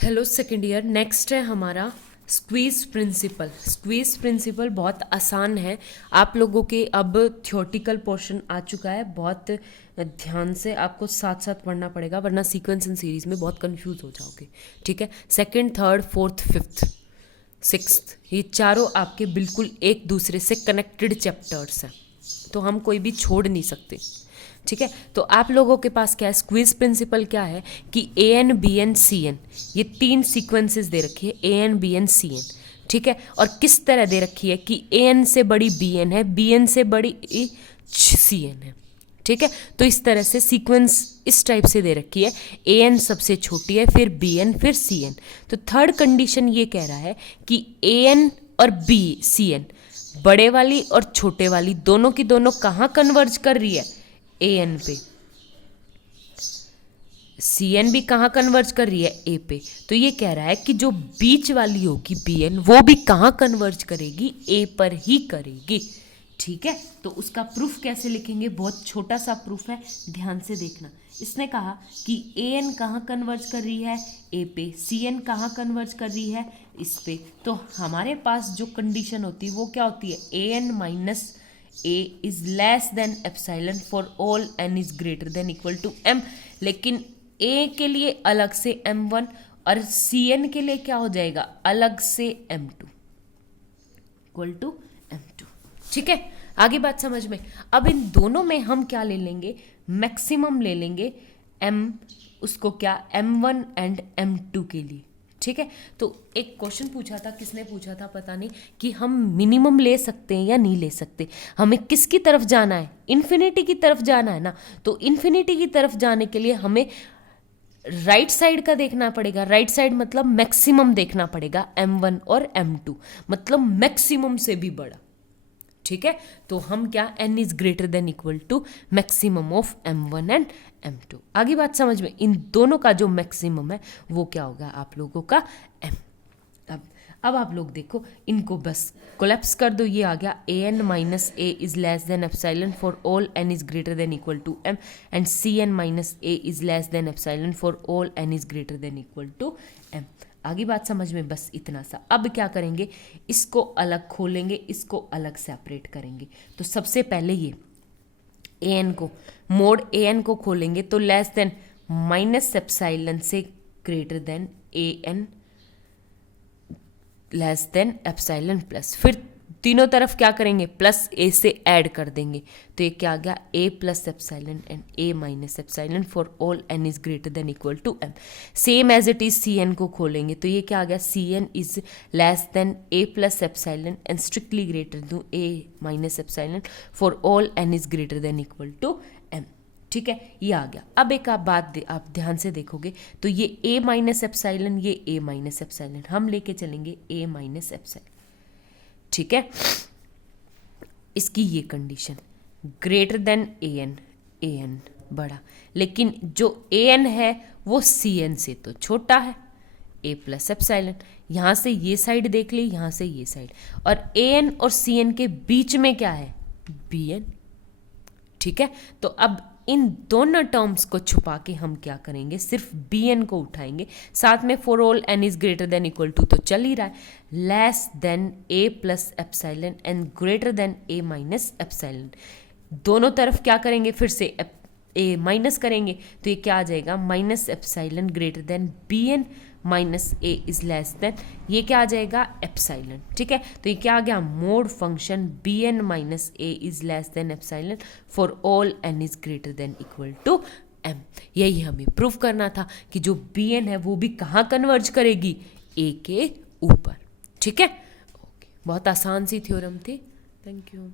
Hello second year. Next है हमारा squeeze principal. Squeeze principal बहुत आसान है। आप लोगों के अब थ्योरेटिकल पोर्शन आ चुका है, बहुत ध्यान से आपको साथ साथ पढ़ना पड़ेगा, वरना सीक्वेंस एंड सीरीज में बहुत कंफ्यूज हो जाओगे। ठीक है, second, third, fourth, fifth, sixth, ये चारों आपके बिल्कुल एक दूसरे से कनेक्टेड चैप्टर्स हैं, तो हम कोई भी छोड़ नहीं सकते। ठीक है, तो आप लोगों के पास क्या है, स्क्वीज प्रिंसिपल क्या है कि A N B N C N, ये तीन सीक्वेंसेस दे रखी है, A N B N C N. ठीक है, और किस तरह दे रखी है कि ए एन से बड़ी बी एन है, बी एन से बड़ी सी एन है। ठीक है, तो इस तरह से सीक्वेंस इस टाइप से दे रखी है, ए एन सबसे छोटी है, फिर बी एन, फिर सी एन। तो थर्ड कंडीशन ये कह रहा है कि ए एन और बी सी एन, बड़े वाली और छोटे वाली दोनों की दोनों कहाँ कन्वर्ज कर रही है, ए एन पे। सी एन भी कहाँ कन्वर्ज कर रही है, ए पे। तो ये कह रहा है कि जो बीच वाली होगी बी एन, वो भी कहाँ कन्वर्ज करेगी, ए पर ही करेगी। ठीक है, तो उसका प्रूफ कैसे लिखेंगे, बहुत छोटा सा प्रूफ है, ध्यान से देखना। इसने कहा कि ए एन कहाँ कन्वर्ज कर रही है, ए पे, सी एन कहाँ कन्वर्ज कर रही है, इस पे। तो हमारे पास जो कंडीशन होती है वो क्या होती है, A N minus a is less than epsilon for all n is greater than equal to m। लेकिन a के लिए अलग से m1 और cn के लिए क्या हो जाएगा, अलग से m2 इक्वल टू m2। ठीक है, आगे बात समझ में। अब इन दोनों में हम क्या ले लेंगे, मैक्सिमम ले लेंगे m, उसको क्या, m1 एंड m2 के लिए। ठीक है, तो एक क्वेश्चन पूछा था, किसने पूछा था पता नहीं, कि हम मिनिमम ले सकते हैं या नहीं ले सकते। हमें किसकी तरफ जाना है, इन्फिनिटी की तरफ जाना है ना। तो इन्फिनिटी की तरफ जाने के लिए हमें राइट साइड का देखना पड़ेगा। राइट साइड मतलब मैक्सिमम देखना पड़ेगा, m1 और m2, मतलब मैक्सिमम से भी बड़ा। ठीक है, तो हम क्या, n is greater than equal to maximum of m1 and m2। आगे बात समझ में, इन दोनों का जो मैक्सिमम है वो क्या होगा आप लोगों का, m। अब आप लोग देखो, इनको बस कोलैप्स कर दो, ये आ गया A N minus A is less than epsilon for all N is greater than equal to m, and C N minus A is less than epsilon for all N is greater than equal to m। आगे बात समझ में, बस इतना सा। अब क्या करेंगे, इसको अलग खोलेंगे, इसको अलग सेपरेट करेंगे। तो सबसे पहले ये ए एन को, मोड ए एन को खोलेंगे तो लेस देन माइनस एप्सिलॉन से greater than A N less than epsilon plus, फिर तीनों तरफ क्या करेंगे, प्लस ए से ऐड कर देंगे। तो ये क्या आ गया, A plus epsilon and A minus epsilon for all N is greater than equal to M. Same as it is C N को खोलेंगे तो ये क्या आ गया, C N is less than A plus epsilon and strictly greater to A minus epsilon for all N is greater than equal to M. ठीक है, ये आ गया। अब एक आप बात आप ध्यान से देखोगे तो ये ए माइनस एप्सिलॉन, ये ए माइनस एप्सिलॉन, हम लेके चलेंगे ए माइनस एप्सिलॉन। ठीक है, इसकी ये condition greater than A N बड़ा, लेकिन जो ए एन है वो सी एन से तो छोटा है, ए प्लस एप्सिलॉन। यहाँ से ये साइड देख ली, यहाँ से ये साइड, और ए एन और सी एन के बीच में क्या है, बी एन। ठीक है, तो अब इन दोनों टर्म्स को छुपा के हम क्या करेंगे, सिर्फ बी एन को उठाएंगे, साथ में for all N is greater than equal to तो चल ही रहा है, less than A plus epsilon and greater than a minus epsilon. दोनों तरफ क्या करेंगे, फिर से ए माइनस करेंगे तो ये क्या आ जाएगा, minus epsilon greater than b n minus A is less than, ये क्या आ जाएगा, एप्सिलॉन। ठीक है, तो ये क्या आ गया, mod function b n minus A is less than epsilon for all N is greater than equal to m. यही हमें प्रूव करना था कि जो बी एन है वो भी कहाँ कन्वर्ज करेगी, ए के ऊपर। ठीक है, ओके, बहुत आसान सी थ्योरम थी। Thank you.